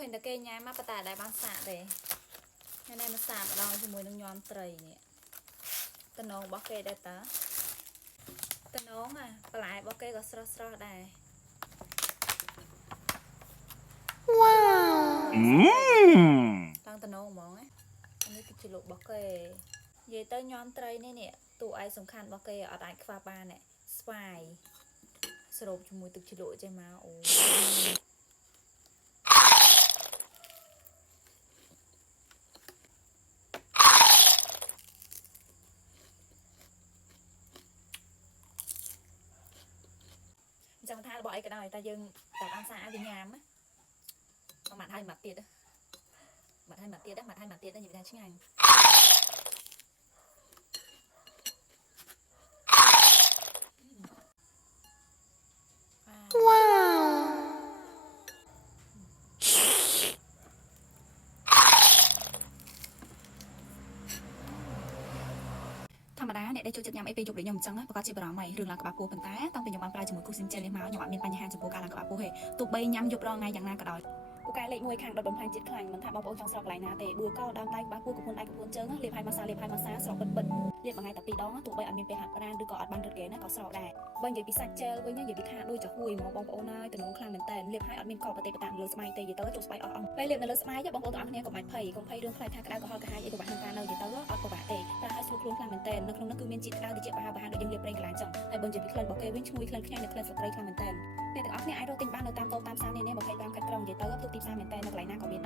ឃើញតែគេញ៉ាំមកប៉ុន្តែដែរបានសាកទេថ្ងៃនេះមកសាកម្ដងជាមួយនឹងញ៉ាំត្រីនេះតំណងរបស់គេដែរតាតំណងបន្លែរបស់គេក៏ស្រស់ៗដែរវ៉ាវតាំងតំណងហ្មងអានេះគឺជាលោករបស់គេនិយាយទៅញ៉ាំត្រីនេះតួឯកសំខាន់របស់គេអត់អាចខ្វះបានទេស្វាយស្រូបជាមួយទឹកជ្រលក់ចេះមកអូចង់ថារបស់អីក៏ដោយតែយើងតែបានសាវាញ៉ាំមកម៉ាត់ហើយម៉ាត់ទៀតម៉ាត់ហើយម៉ាត់ទៀតម៉ាត់ហើយម៉ាត់ទៀតនិយាយថាឆ្ងាញ់វ៉ាធម្មតាអ្នកដែលចូលចិត្តញ៉ាំអីពេលយប់ដូចខ្ញុំអញ្ចឹងប្រកាសជាបារម្ភហើយរឿងឡើងក្បាលពោះប៉ុន្តែតាំងពីខ្ញុំបានប្រើជាមួយគូស៊ីមចិននេះមកខ្ញុំអត់មានបញ្ហាចំពោះការឡើងក្បាលពោះទេទោះបីញ៉ាំយប់រាល់ថ្ងៃយ៉ាងណាក៏ដោយពូកែលេខ1ខាងដុតបំផ្លាញជាតិខ្លាញ់មិនថាបងប្អូនចង់ស្រកកន្លែងណាទេបួរកដើមដៃក្បាលពោះកំពុនដៃកំពុនជើងលាបហើយម៉ាសាស្រកបិទលាបមួយថ្ងៃតែ2ដងទោះបីអត់មានពេលហាត់ប្រាណឬក៏អត់បានរត់គេណាក៏ស្រកដែរបើនិយាយពីសាច់ជែលវិញនិយាយពីខាដូចចាហួយហ្មងបងប្អូនហើយតំណងខ្លាំងមែនតើលាបហើយអត់មានកកប្រតិបត្តិលើស្បែកទេនិយាយទៅចូលស្បែកអស់ពេលលាបនៅលើស្បែកបងប្អូនទាំងអស់គ្នាកុំបាច់ភ័យកុំភ័យរឿងខ្លាចថាក្តៅក្រហល់កាហាយអីពិបាកក្នុងការនៅនិយាយទៅអត់ពិបាកទេប្រើឲ្យស្រួលខ្លួនខ្លាំងមែនតើនៅក្នុងនោះគឺមានជាតិក្តៅតិចបហាដូចយើងលាបប្រេងកន្លងចឹងហើយបើនិយាយពីក្លិនរបស់គេវិញឈ្ងុយក្លិនខ្ញាញ់និងក្លិនស្លឹកគ្រៃខ្លាំងមែនតើអ្នកទាំងអស់គ្នាអាចរកទិញបាននៅតាមតូបតាមផ្សារនានា25ខេត្តក្រុងនិយាយទៅទូទីផ្សារមែនតើនៅកន្លែងណាក៏មាន